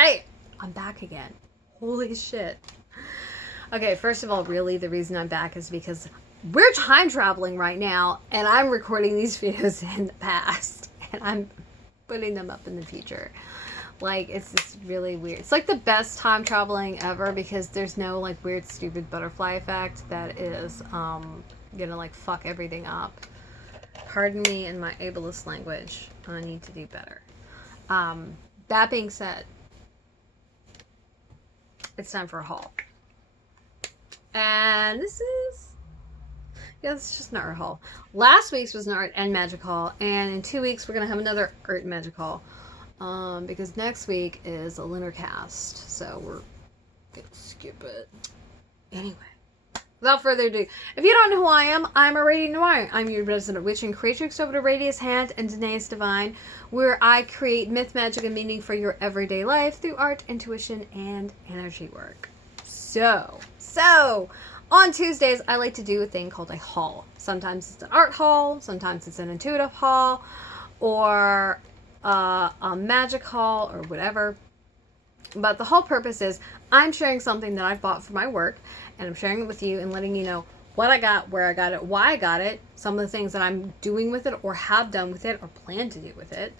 Hey, I'm back again. Holy shit. Okay, first of all, really, the reason I'm back is because we're time traveling right now, and I'm recording these videos in the past, and I'm putting them up in the future. Like, it's just really weird. It's like the best time traveling ever because there's no, like, weird, stupid butterfly effect that is, gonna, like, fuck everything up. Pardon me in my ableist language. I need to do better. That being said, it's time for a haul. And this is just an art haul. Last week's was an art and magic haul, and in 2 weeks we're gonna have another art and magic haul. Because next week is a lunar cast, so we're gonna skip it. Anyway, without further ado, if you don't know who I am, I'm Aradia Noir. I'm your resident witch and creatrix over to Radius Hand and Danaeus Divine, where I create myth, magic, and meaning for your everyday life through art, intuition, and energy work. So, on Tuesdays, I like to do a thing called a haul. Sometimes it's an art haul, sometimes it's an intuitive haul, or a magic haul, or whatever. But the whole purpose is I'm sharing something that I've bought for my work, and I'm sharing it with you and letting you know what I got, where I got it, why I got it, some of the things that I'm doing with it, or have done with it, or plan to do with it.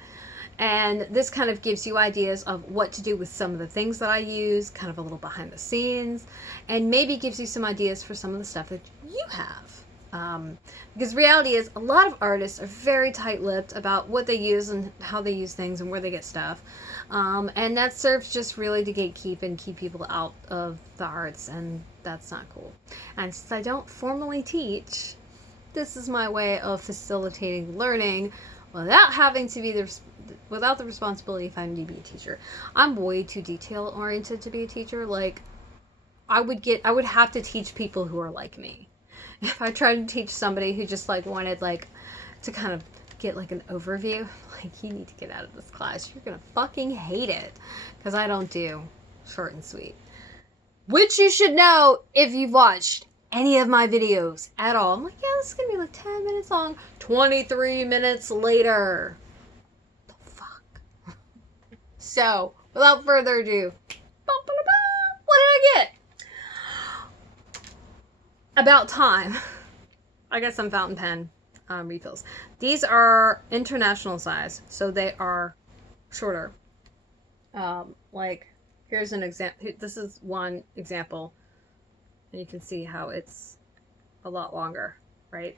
And this kind of gives you ideas of what to do with some of the things that I use, kind of a little behind the scenes, and maybe gives you some ideas for some of the stuff that you have. Because reality is a lot of artists are very tight-lipped about what they use and how they use things and where they get stuff. And that serves just really to gatekeep and keep people out of the arts, and that's not cool. And since I don't formally teach, this is my way of facilitating learning without having to be without the responsibility of having to be a teacher. I'm way too detail oriented to be a teacher. Like, I would have to teach people who are like me. If I tried to teach somebody who just like wanted like to kind of get like an overview, like, you need to get out of this class. You're gonna fucking hate it. Because I don't do short and sweet. Which you should know if you've watched any of my videos at all. I'm like, yeah, this is gonna be like 10 minutes long. 23 minutes later. The fuck? So, without further ado, what did I get? About time. I got some fountain pen refills. These are international size, so they are shorter. Like, here's an example. This is one example, and you can see how it's a lot longer, right?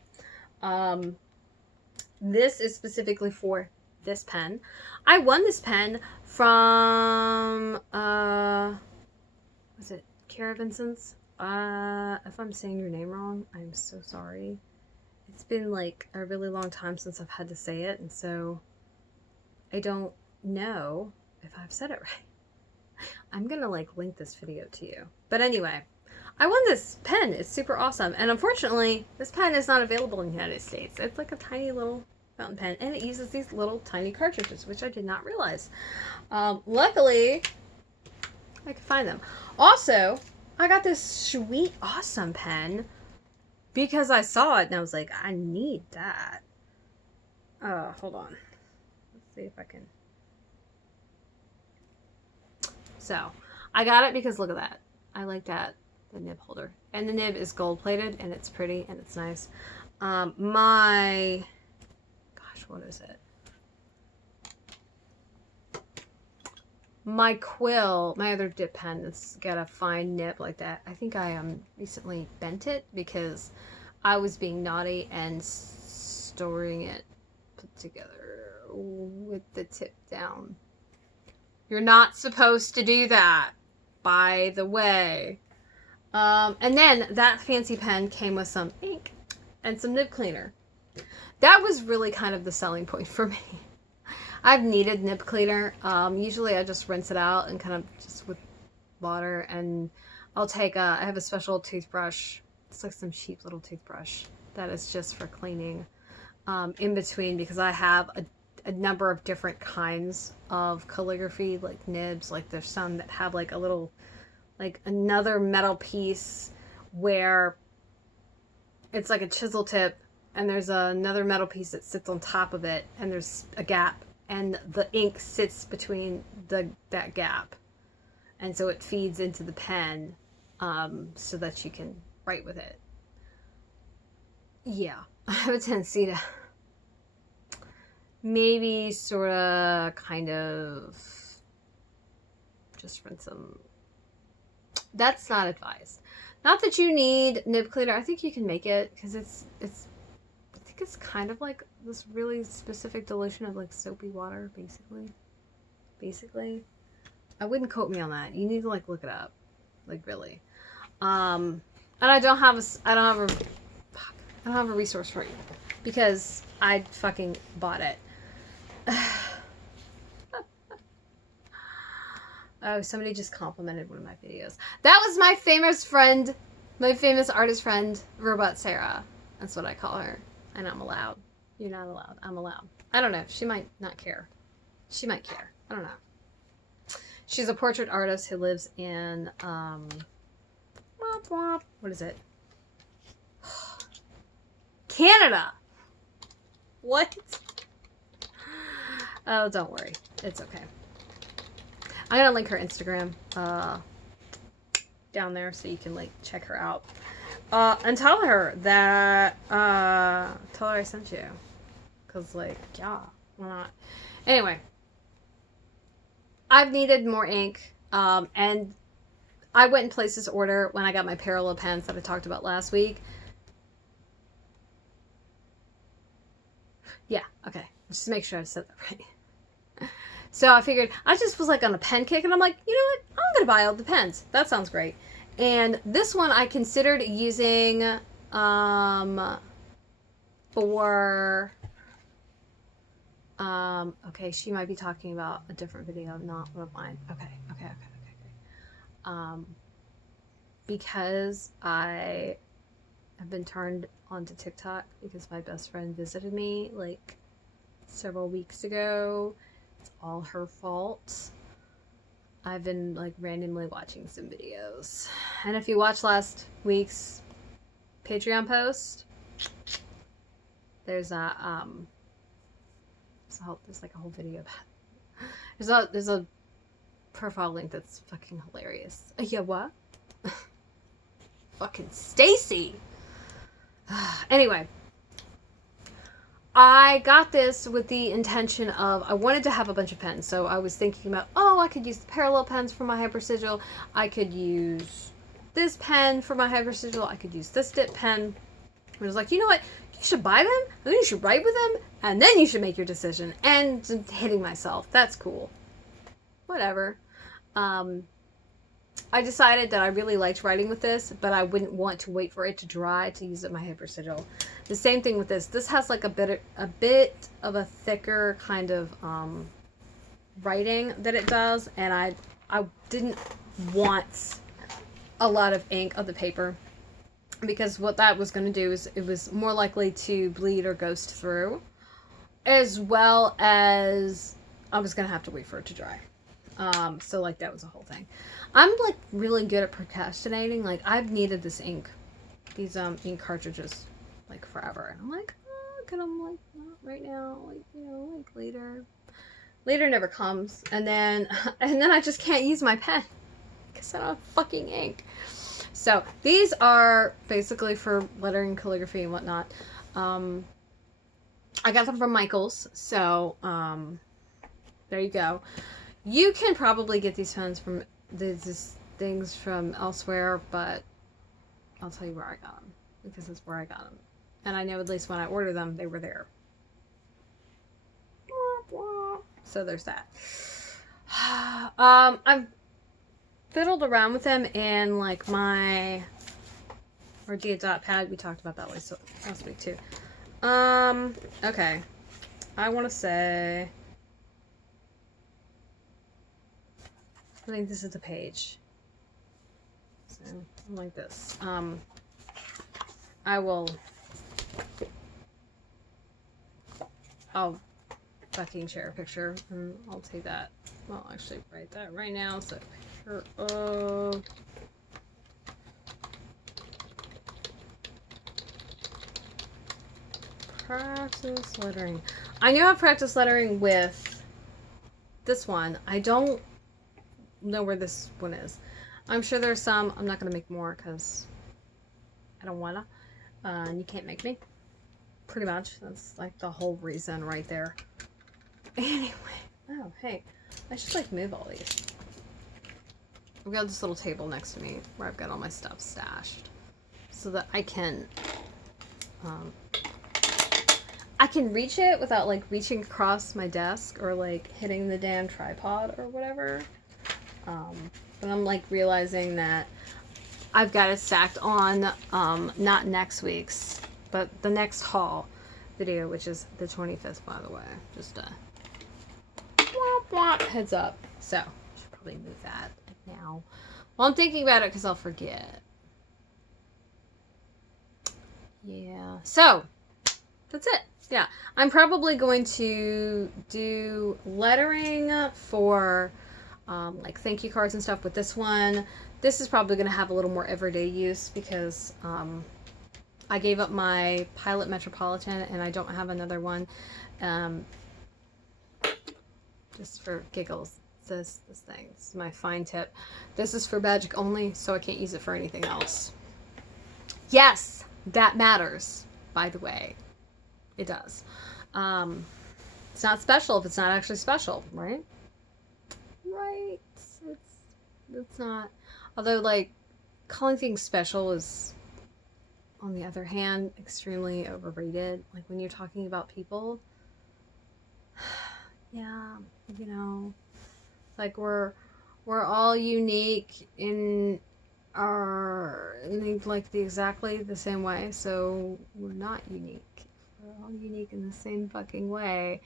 This is specifically for this pen. I won this pen from was it Kara Vincent's? If I'm saying your name wrong, I'm so sorry. It's been like a really long time since I've had to say it, and so I don't know if I've said it right. I'm gonna like link this video to you. But anyway, I won this pen. It's super awesome. And unfortunately, this pen is not available in the United States. It's like a tiny little fountain pen, and it uses these little tiny cartridges, which I did not realize. Luckily, I could find them. Also, I got this sweet, awesome pen because I saw it and I was like, I need that. Hold on. Let's see if I can. So, I got it because look at that. I like that, the nib holder. And the nib is gold plated and it's pretty and it's nice. Gosh, what is it? My quill, my other dip pen, it's got a fine nib like that. I think I recently bent it because I was being naughty and storing it put together with the tip down. You're not supposed to do that, by the way. And then that fancy pen came with some ink and some nib cleaner. That was really kind of the selling point for me. I've needed nib cleaner. Usually I just rinse it out and kind of just with water, and I'll take I have a special toothbrush. It's like some cheap little toothbrush that is just for cleaning in between, because I have a number of different kinds of calligraphy, like nibs. Like there's some that have like a little, like another metal piece where it's like a chisel tip, and there's another metal piece that sits on top of it, and there's a gap. And the ink sits between that gap. And so it feeds into the pen so that you can write with it. Yeah, I have a tendency to maybe sort of kind of just rinse them. That's not advised. Not that you need nib cleaner. I think you can make it because it's I think it's kind of like this really specific dilution of like soapy water, basically. I wouldn't quote me on that. You need to like look it up, like really. And I don't have a resource for you because I fucking bought it. Oh, somebody just complimented one of my videos. That was my famous friend, my famous artist friend, Robot Sarah. That's what I call her. And I'm allowed. You're not allowed. I'm allowed. I don't know. She might not care. She might care. I don't know. She's a portrait artist who lives in, what is it? Canada. What? Oh, don't worry. It's okay. I'm gonna link her Instagram down there so you can like check her out. And tell her that tell her I sent you. Cause like, yeah, why not? Anyway. I've needed more ink. And I went and placed this order when I got my parallel pens that I talked about last week. Yeah, okay. Just to make sure I said that right. So I figured, I just was like on a pen kick and I'm like, you know what? I'm going to buy all the pens. That sounds great. And this one I considered using for, okay, she might be talking about a different video, not one of mine. Okay. Because I have been turned onto TikTok because my best friend visited me like several weeks ago. It's all her fault. I've been like randomly watching some videos. And if you watched last week's Patreon post, there's a there's like a whole video about it. There's a profile link that's fucking hilarious. Yeah, what? Fucking Stacy. Anyway, I got this with the intention of, I wanted to have a bunch of pens. So I was thinking about, I could use the parallel pens for my hypersigil. I could use this pen for my hypersigil. I could use this dip pen. I was like, you know what? You should buy them, and then you should write with them, and then you should make your decision. And hitting myself. That's cool. Whatever. I decided that I really liked writing with this, but I wouldn't want to wait for it to dry to use it in my hypersigil. The same thing with this. This has like a bit of a thicker kind of writing that it does, and I didn't want a lot of ink on the paper because what that was going to do is it was more likely to bleed or ghost through, as well as I was going to have to wait for it to dry. So like that was a whole thing. I'm like really good at procrastinating. Like I've needed this ink, these ink cartridges, like forever. And I'm like, can I like not right now? Like, you know, like later. Later never comes. And then I just can't use my pen because I don't have fucking ink. So these are basically for lettering, calligraphy, and whatnot. I got them from Michael's. So there you go. You can probably get these pens from these things from elsewhere, but I'll tell you where I got them because it's where I got them. And I know at least when I ordered them, they were there. So there's that. I've fiddled around with them in like my Aradia dot pad. We talked about that last week too. Okay. I want to say, I think this is the page. So, like this. I'll fucking share a picture and I'll take that. Well, actually write that right now. So, picture of practice lettering. I know I've practiced lettering with this one. I don't know where this one is. I'm sure there's some. I'm not going to make more because I don't want to. And you can't make me. Pretty much. That's like the whole reason right there. Anyway. Oh, hey. I should like move all these. I've got this little table next to me where I've got all my stuff stashed. So that I can reach it without like reaching across my desk or like hitting the damn tripod or whatever. But I'm like realizing that I've got it stacked on not next week's, but the next haul video, which is the 25th, by the way. Just a heads up. So I should probably move that now. Well, I'm thinking about it because I'll forget. Yeah. So that's it. Yeah, I'm probably going to do lettering for like thank you cards and stuff with this one. This is probably going to have a little more everyday use because I gave up my Pilot Metropolitan and I don't have another one. Just for giggles. This thing. This is my fine tip. This is for magic only, so I can't use it for anything else. Yes, that matters, by the way. It does. It's not special if it's not actually special, right? Right. It's not. Although, like, calling things special is, on the other hand, extremely overrated. Like, when you're talking about people, yeah, you know, like, we're all unique in like exactly the same way, so we're not unique. We're all unique in the same fucking way.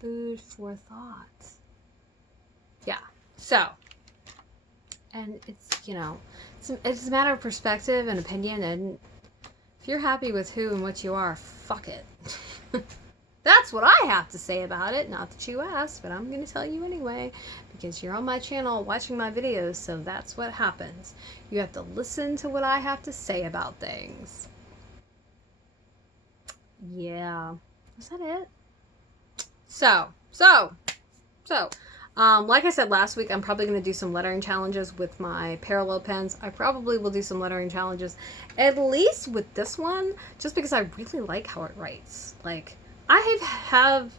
Food for thought. Yeah. So, and it's, you know, it's a matter of perspective and opinion, and if you're happy with who and what you are, fuck it. That's what I have to say about it. Not that you asked, but I'm going to tell you anyway, because you're on my channel watching my videos, so that's what happens. You have to listen to what I have to say about things. Yeah. Was that it? So, like I said last week, I'm probably going to do some lettering challenges with my parallel pens. I probably will do some lettering challenges, at least with this one, just because I really like how it writes. Like, I have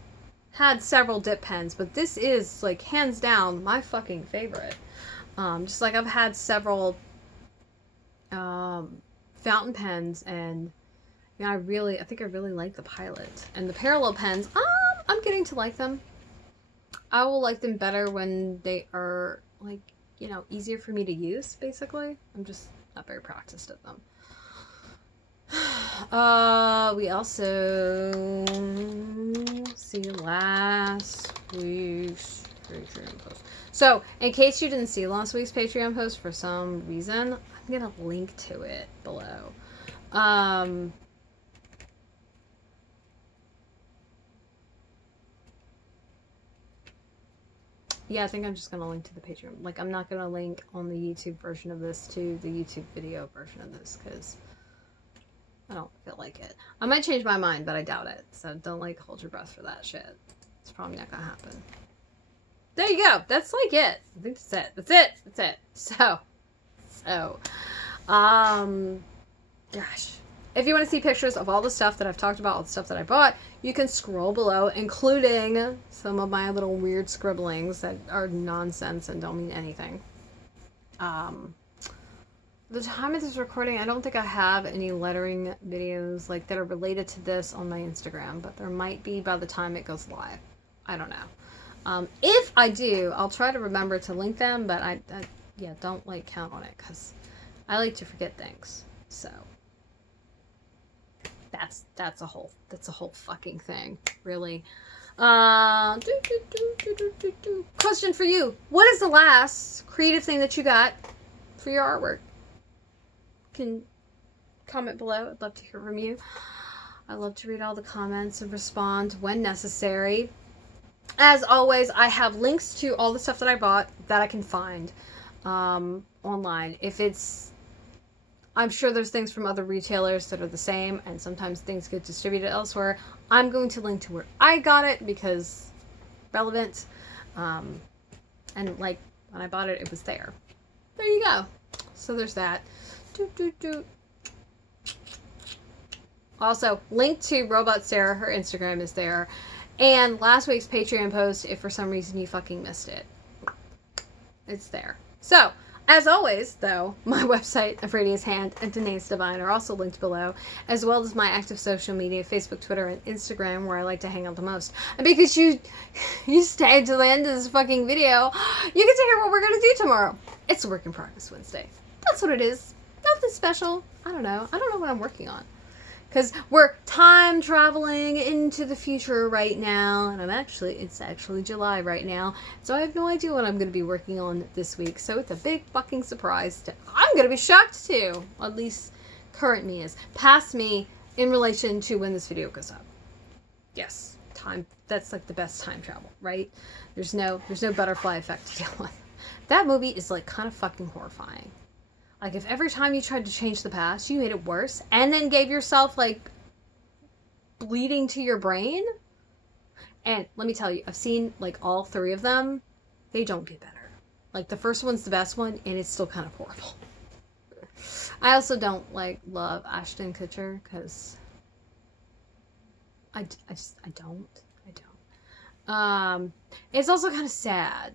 had several dip pens, but this is, like, hands down my fucking favorite. Just like I've had several fountain pens, and you know, I think I really like the Pilot. And the parallel pens, I'm getting to like them. I will like them better when they are, like, you know, easier for me to use, basically. I'm just not very practiced at them. We also see last week's Patreon post. So, in case you didn't see last week's Patreon post for some reason, I'm gonna link to it below. Yeah, I think I'm just gonna link to the Patreon. Like, I'm not gonna link on the YouTube version of this to the YouTube video version of this, because I don't feel like it. I might change my mind, but I doubt it. So don't, like, hold your breath for that shit. It's probably not gonna happen. There you go. That's, like, it. I think that's it. That's it. That's it. So, gosh. If you want to see pictures of all the stuff that I've talked about, all the stuff that I bought, you can scroll below, including some of my little weird scribblings that are nonsense and don't mean anything. The time of this recording, I don't think I have any lettering videos like that are related to this on my Instagram, but there might be by the time it goes live. I don't know. If I do, I'll try to remember to link them, but yeah, don't, like, count on it, because I like to forget things. So that's a whole fucking thing, really. Question for you: what is the last creative thing that you got for your artwork? Can comment below. I'd love to hear from you. I love to read all the comments and respond when necessary. As always, I have links to all the stuff that I bought that I can find online. I'm sure there's things from other retailers that are the same, and sometimes things get distributed elsewhere. I'm going to link to where I got it because relevant. And like when I bought it, it was there. There you go. So there's that. Also, link to Robot Sarah, her Instagram is there. And last week's Patreon post, if for some reason you fucking missed it, it's there. So, as always, though, my website, Aradia's Hand, and Danae's Divine are also linked below, as well as my active social media, Facebook, Twitter, and Instagram, where I like to hang out the most. And because you stayed to the end of this fucking video, you get to hear what we're going to do tomorrow. It's a Work in Progress Wednesday. That's what it is. Nothing special. I don't know what I'm working on. Because we're time traveling into the future right now, and it's actually July right now, so I have no idea what I'm going to be working on this week, so it's a big fucking surprise. I'm going to be shocked too, at least current me is. Past me in relation to when this video goes up. Yes, time, that's like the best time travel, right? There's no butterfly effect to deal with. That movie is like kind of fucking horrifying. Like, if every time you tried to change the past, you made it worse, and then gave yourself, like, bleeding to your brain. And let me tell you, I've seen, like, all three of them. They don't get better. Like, the first one's the best one, and it's still kind of horrible. I also don't, like, love Ashton Kutcher, because I don't. It's also kind of sad,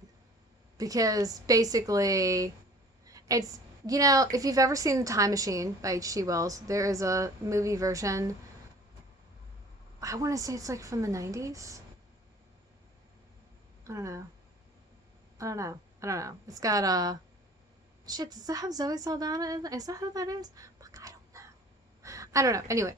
because basically, it's... You know, if you've ever seen The Time Machine by H.G. Wells, there is a movie version. I want to say it's like from the 90s. I don't know. It's got shit, does that have Zoe Saldana in it? Is that who that is? Fuck, I don't know. Anyway.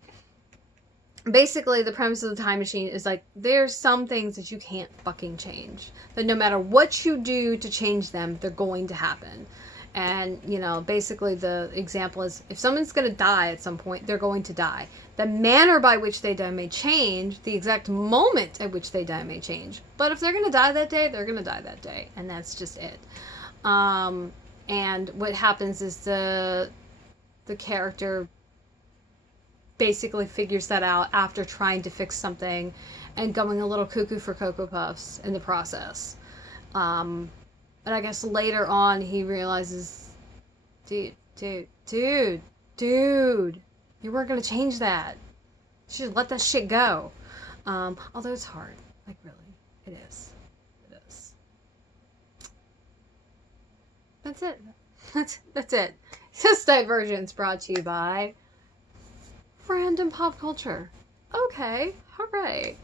Basically, the premise of The Time Machine is like, there's some things that you can't fucking change. That no matter what you do to change them, they're going to happen. And, you know, basically the example is, if someone's going to die at some point, they're going to die. The manner by which they die may change. The exact moment at which they die may change. But if they're going to die that day, they're going to die that day. And that's just it. And what happens is the character basically figures that out after trying to fix something and going a little cuckoo for Cocoa Puffs in the process. And I guess later on he realizes, dude, you weren't gonna change that. You should let that shit go. Although it's hard. Like, really. It is. That's it. That's it. This Divergence brought to you by Random Pop Culture. Okay. Hooray.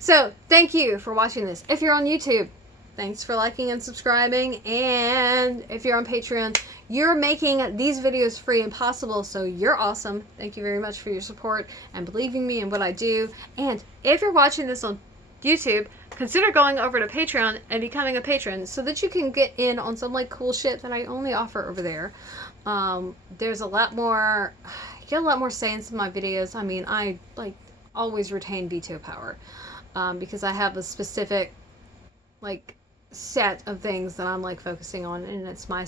So, thank you for watching this. If you're on YouTube, thanks for liking and subscribing, and if you're on Patreon, you're making these videos free and possible, so you're awesome. Thank you very much for your support and believing me in what I do. And if you're watching this on YouTube, consider going over to Patreon and becoming a patron so that you can get in on some like cool shit that I only offer over there. There's a lot more, you get a lot more say in some of my videos. I mean, I like always retain veto power because I have a specific like set of things that I'm like focusing on, and it's my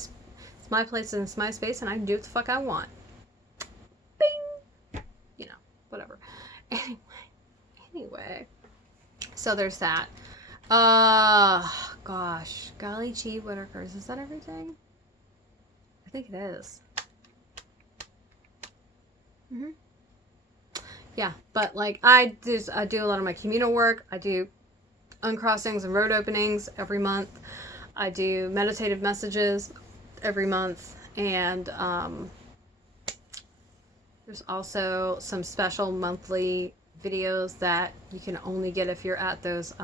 place and it's my space, and I can do what the fuck I want. Bing! You know, whatever. Anyway. So there's that. Gosh. Golly gee Whittakers. Is that everything? I think it is. Yeah, but like I do a lot of my communal work. I do uncrossings and road openings every month. I do meditative messages every month, and there's also some special monthly videos that you can only get if you're at those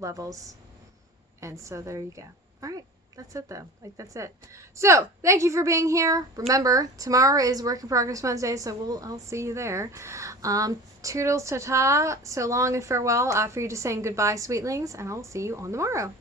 levels. And so there you go. All right, that's it though. Like, that's it. So thank you for being here. Remember, tomorrow is Work in Progress Wednesday, so I'll see you there. Toodles, ta-ta, so long and farewell. After you just saying goodbye, sweetlings, and I'll see you on tomorrow.